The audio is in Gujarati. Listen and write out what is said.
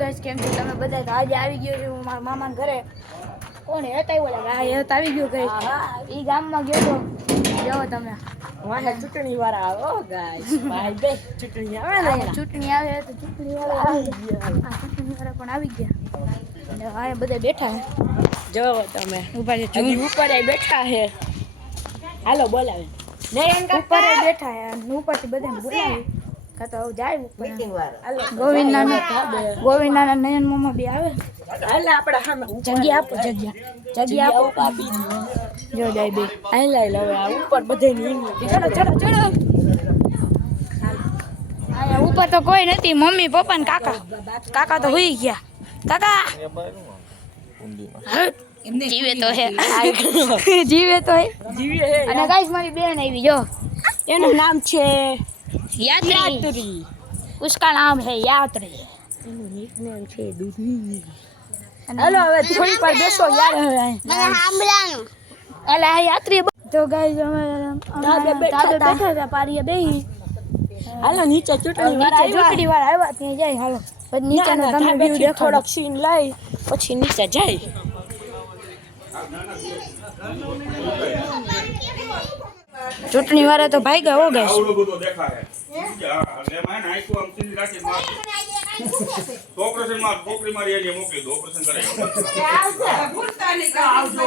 ગાઈસ કેમ છો તમે બધા? તો આજે આવી ગયો છું મારા મામાના ઘરે. કોણ હતા એ બોલા? હા એ તો આવી ગયો ગાઈસ. ઈ ગામમાં ગયો તો જો તમે વાહે ચૂંટણી વાળા આવો ગાઈસ. ભાઈ બે ચૂંટણી આવે ને ચૂંટણી આવે તો ચૂંટણી વાળા આવી ગયા. આ ચૂંટણી વાળા પણ આવી ગયા અને આ બધા બેઠા છે. જો તમે ઉભા છે હજી ઉપર બેઠા છે. હાલો બોલાવે નયન ઉપર કાકા બેઠા છે અને ઉપરથી બધાને બોલાવી કાતો જાય ઉપર મીટિંગ વાળા ગોવિંદના નયન મામા બે આવે. હાલ આપણે સામે જગ્યા આપો જગ્યા આપો કાપી જો જાય બે આઈ લઈ હવે આ ઉપર બધે ની ચડો ચડો ચડો આયા ઉપર તો કોઈ નથી. મમ્મી પપ્પા ને કાકા તો હુઈ ગયા. કાકા જીવે તો હે જીવે તો હે જીવે હે અને ગાઈસ મારી બેન આવી જો એનું નામ છે યાત્રી. उसका नाम है यात्री. એનું નિકનેમ છે દૂધી. હાલો હવે થોડી વાર બેસો યાર હવે અલે આ યાત્રી તો ગાઈસ અમે ધાબે બેઠા હતા પારીએ બેહી. હાલો નીચે ચૂંટણી નીચે વાળા ચૂંટણી વાળા આવ્યા ત્યાં જાય. હાલો પછી નીચેનો તમે વ્યૂ દેખો. થોડોક સીન લઈ પછી નીચે જાય. ચૂંટણી વાળા તો ભાઈ ગયા હો ગાઈસ. આવડો બધો દેખાય એટલે માને આઈકો આમ સીધી રાખી માર ઓપરેશન માં છોકરી મારી એને મોકલી દો ઓપરેશન કરાય ભૂલતા નહીં કા આવજો